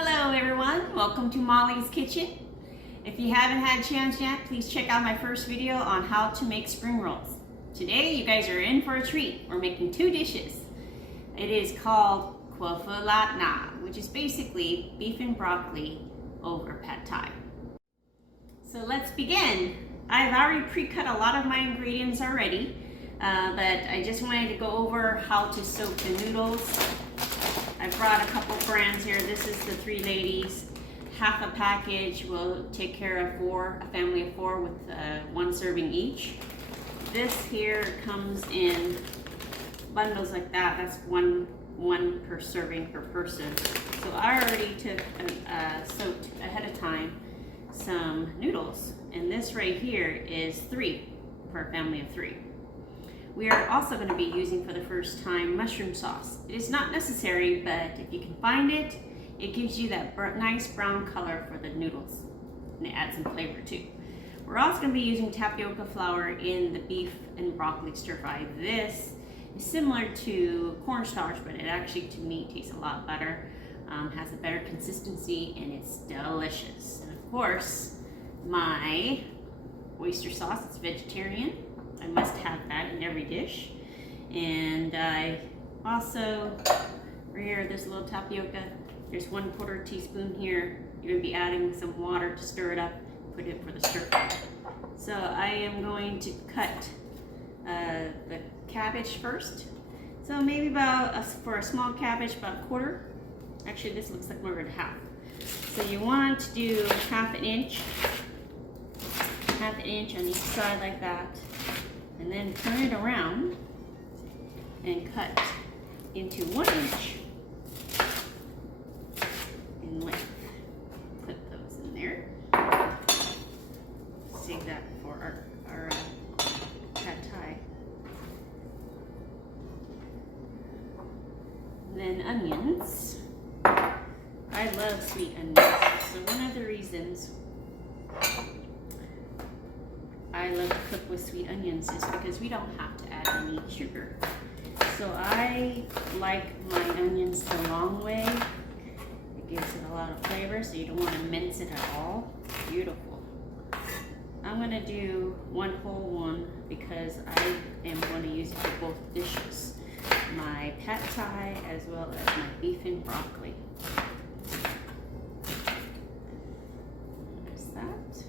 Hello everyone, welcome to Molly's Kitchen. If you haven't had a chance yet, please check out my first video on how to make spring rolls. Today you guys are in for a treat. We're making two dishes. It is called Tapioca Flour, which is basically beef and broccoli over pad thai. So let's begin. I've already pre-cut a lot of my ingredients already, but I just wanted to go over how to soak the noodles. I brought a couple brands here. This is the Three Ladies. Half a package will take care of a family of four with one serving each. This here comes in bundles like that. That's one per serving per person. So I already took soaked ahead of time some noodles, and this right here is 3 for a family of 3. We are also going to be using for the first time mushroom sauce. It is not necessary, but if you can find it, it gives you that nice brown color for the noodles, and it adds some flavor too. We're also going to be using tapioca flour in the beef and broccoli stir fry. This is similar to cornstarch, but it actually to me tastes a lot better, has a better consistency, and it's delicious. And of course, my oyster sauce, it's vegetarian. I must have that in every dish. And I also, right here, this little tapioca, there's 1/4 teaspoon here. You're gonna be adding some water to stir it up, put it for the stir fry. So I am going to cut the cabbage first. So maybe about, for a small cabbage, about 1/4. Actually, this looks like more than half. So you want to do half an inch on each side like that. And then turn it around and cut into 1 inch in length. Put those in there. Save that for our pad thai. And then onions. I love sweet onions. So one of the reasons I love to cook with sweet onions is because we don't have to add any sugar. So I like my onions the long way. It gives it a lot of flavor, so you don't want to mince it at all. Beautiful. I'm going to do 1 whole one because I am going to use it for both dishes. My pad thai as well as my beef and broccoli. There's that.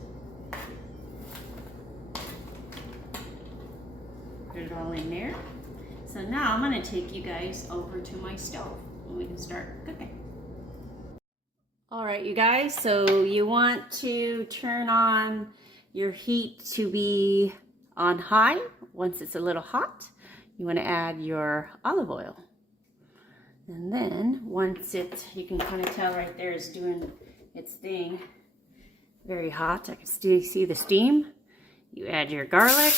Put it all in there. So now I'm going to take you guys over to my stove and we can start cooking. Alright you guys, so you want to turn on your heat to be on high. Once it's a little hot, you want to add your olive oil. And then once you can kind of tell right there it's doing its thing, very hot. I can still see the steam. You add your garlic.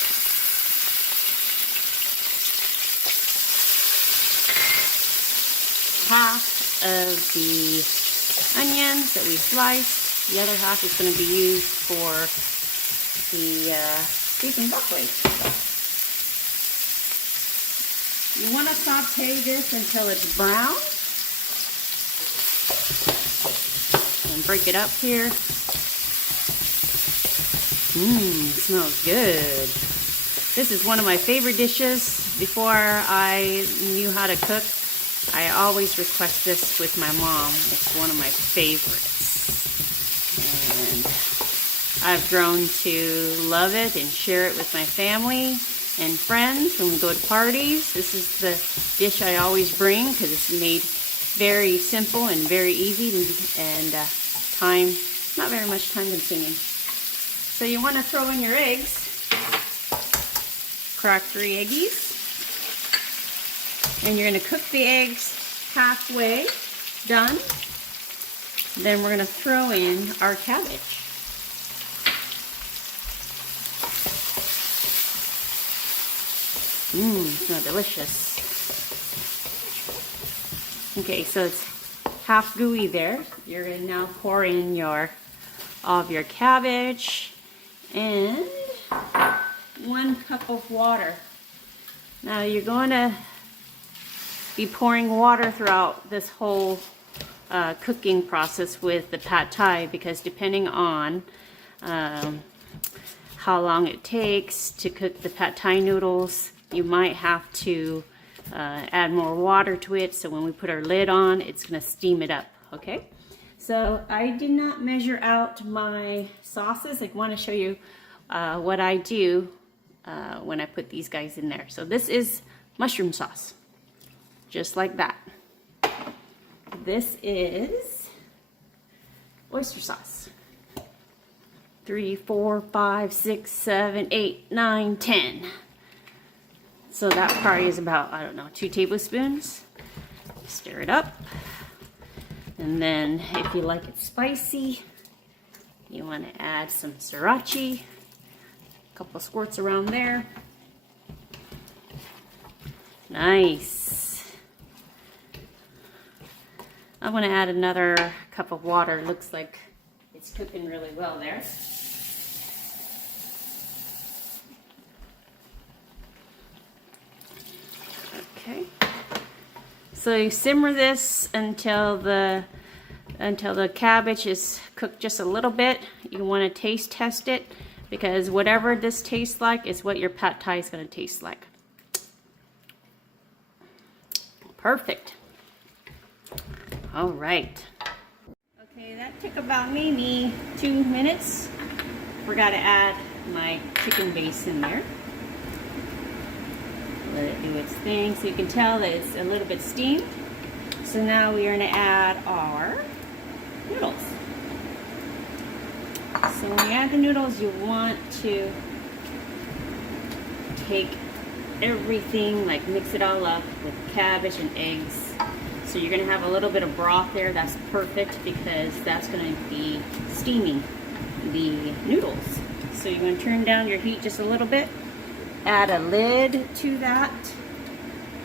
Half of the onions that we sliced. The other half is going to be used for the beef and broccoli. You want to saute this until it's brown. And break it up here. Smells good. This is one of my favorite dishes. Before I knew how to cook, I always request this with my mom. It's one of my favorites. And I've grown to love it and share it with my family and friends when we go to parties. This is the dish I always bring because it's made very simple and very easy and not very much time consuming. So you want to throw in your eggs. Crack 3 eggies. And you're going to cook the eggs halfway done. Then we're going to throw in our cabbage. Smells delicious. Okay, so it's half gooey there. You're going to now pour in all of your cabbage and 1 cup of water. Now you're going to be pouring water throughout this whole cooking process with the pad thai, because depending on how long it takes to cook the pad thai noodles, you might have to add more water to it. So when we put our lid on, it's going to steam it up. Okay, so I did not measure out my sauces. I want to show you what I do when I put these guys in there. So this is mushroom sauce, just like that. This is oyster sauce. 3, 4, 5, 6, 7, 8, 9, 10. So that part is about, I don't know, 2 tablespoons. Stir it up. And then if you like it spicy, you want to add some sriracha. A couple squirts around there. Nice. I'm going to add another cup of water. Looks like it's cooking really well there. Okay. So you simmer this until the cabbage is cooked just a little bit. You want to taste test it, because whatever this tastes like is what your pad thai is going to taste like. Perfect. All right. Okay, that took about maybe 2 minutes. Forgot to add my chicken base in there. Let it do its thing, so you can tell that it's a little bit steamed. So now we are going to add our noodles. So when you add the noodles, you want to take everything, like mix it all up with cabbage and eggs. So you're going to have a little bit of broth there. That's perfect, because that's going to be steaming the noodles. So you're going to turn down your heat just a little bit. Add a lid to that,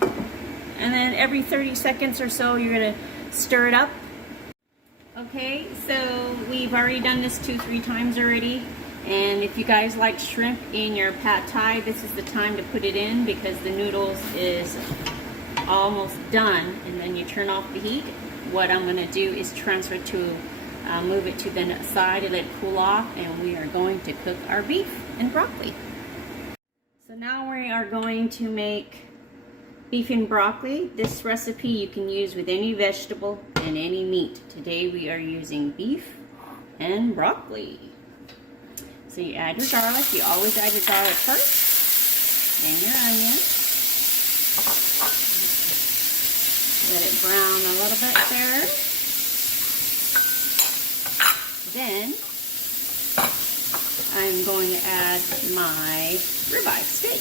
and then every 30 seconds or so you're going to stir it up. Okay, so we've already done this 2-3 times already, and if you guys like shrimp in your pad thai, this is the time to put it in, because the noodles is almost done. And then you turn off the heat. What I'm going to do is transfer to move it to the side and let it cool off, and we are going to cook our beef and broccoli. So now we are going to make beef and broccoli. This recipe you can use with any vegetable and any meat. Today we are using beef and broccoli. So you add your garlic. You always add your garlic first, then your onion. Let it brown a little bit there. Then I'm going to add my ribeye steak.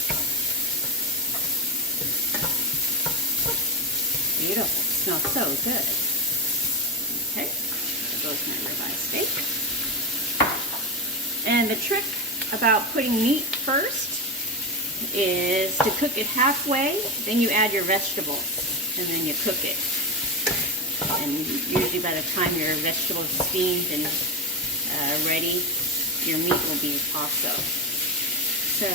Beautiful. Smells so good. Okay, there goes my ribeye steak. And the trick about putting meat first is to cook it halfway, then you add your vegetables, and then you cook it. And usually by the time your vegetables are steamed and ready, your meat will be also. So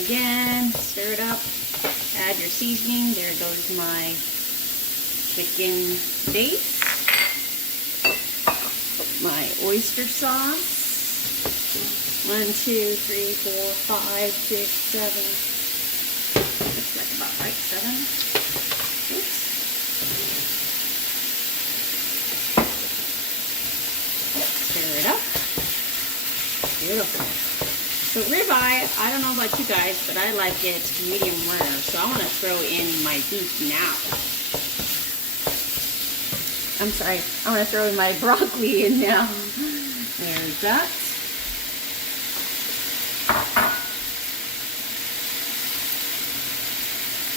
again, stir it up, add your seasoning. There goes my chicken base, my oyster sauce. 1, 2, 3, 4, 5, 6, 7. Looks like about right, 7. Oops. Stir it up. Beautiful. So ribeye, I don't know about you guys, but I like it medium rare. So I want to throw in my beef now. I'm sorry, I want to throw in my broccoli in now. There's that.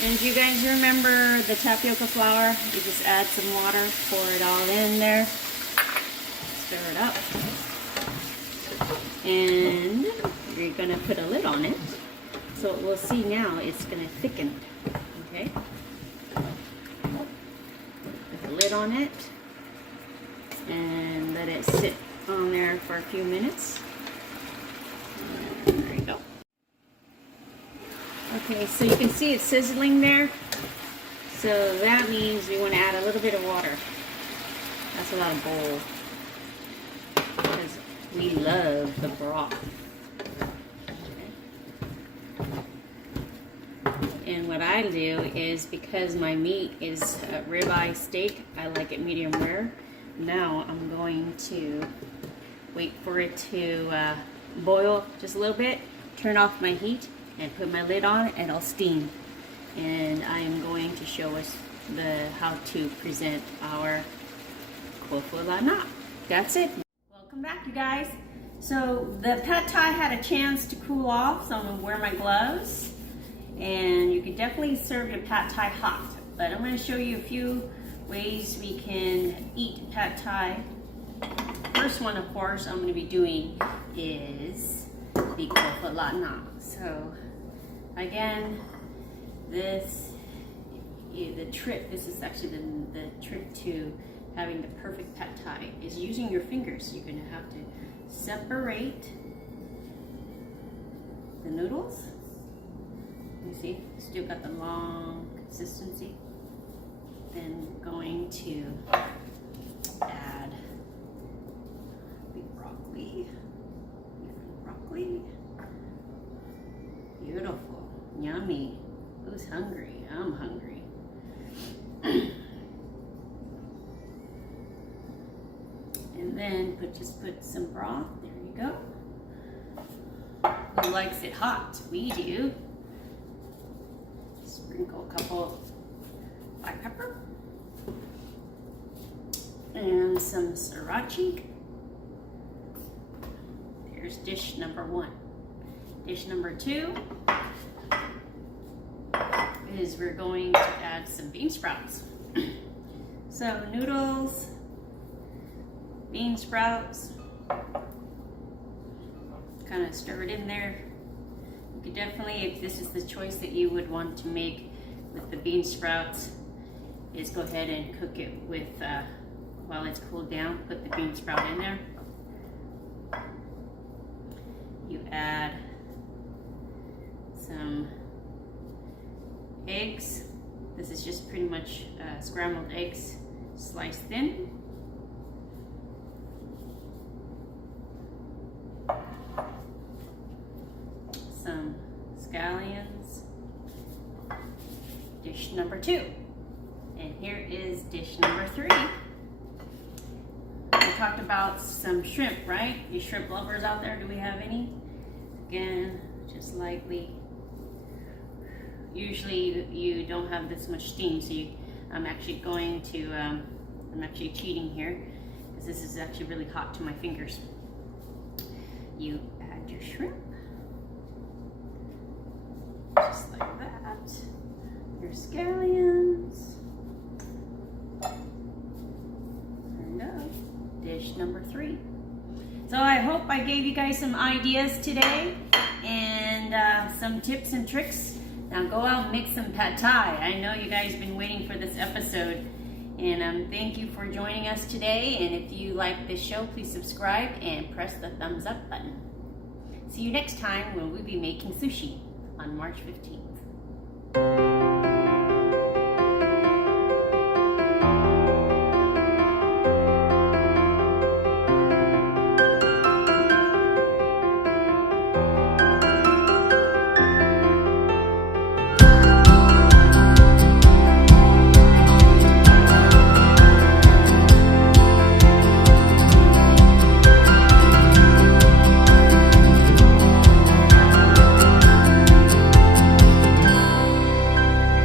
And do you guys remember the tapioca flour? You just add some water, pour it all in there, stir it up, and you're going to put a lid on it. So we'll see now it's going to thicken, okay? Put the lid on it and let it sit on there for a few minutes. There you go. Okay, so you can see it's sizzling there. So that means we want to add a little bit of water. That's a lot of bowl because we love the broth. And what I do is, because my meat is a ribeye steak, I like it medium rare. Now I'm going to wait for it to boil just a little bit, turn off my heat, and put my lid on, and I'll steam. And I am going to show us how to present our tofu lana. That's it. Welcome back, you guys. So the pad thai had a chance to cool off, so I'm gonna wear my gloves. And you can definitely serve your pad thai hot, but I'm going to show you a few ways we can eat pad thai. First one, of course, I'm going to be doing is the tofu lana. So again, this is actually the trick to having the perfect pad thai is using your fingers. You're going to have to separate the noodles. You see, still got the long consistency. Then going to add the broccoli. Beautiful, yummy. Who's hungry? I'm hungry. And then just put some broth. There you go. Who likes it hot? We do. Sprinkle a couple black pepper and some sriracha. There's dish number one. Dish number two is we're going to add some bean sprouts. So noodles, bean sprouts, kind of stir it in there. You could definitely, if this is the choice that you would want to make with the bean sprouts, is go ahead and cook it with, while it's cooled down, put the bean sprout in there. You add some eggs. This is just pretty much scrambled eggs sliced thin. Some scallions. Dish number two. And here is dish number three. We talked about some shrimp, right? You shrimp lovers out there, do we have any? Again, just lightly. Usually you don't have this much steam, so I'm actually going to, I'm actually cheating here, because this is actually really hot to my fingers. You add your shrimp. Just like that. Your scallions. There you go. Dish number three. So I hope I gave you guys some ideas today and some tips and tricks. Now go out and make some pad thai. I know you guys have been waiting for this episode, and thank you for joining us today. And if you like this show, please subscribe and press the thumbs up button. See you next time when we'll be making sushi on March 15th.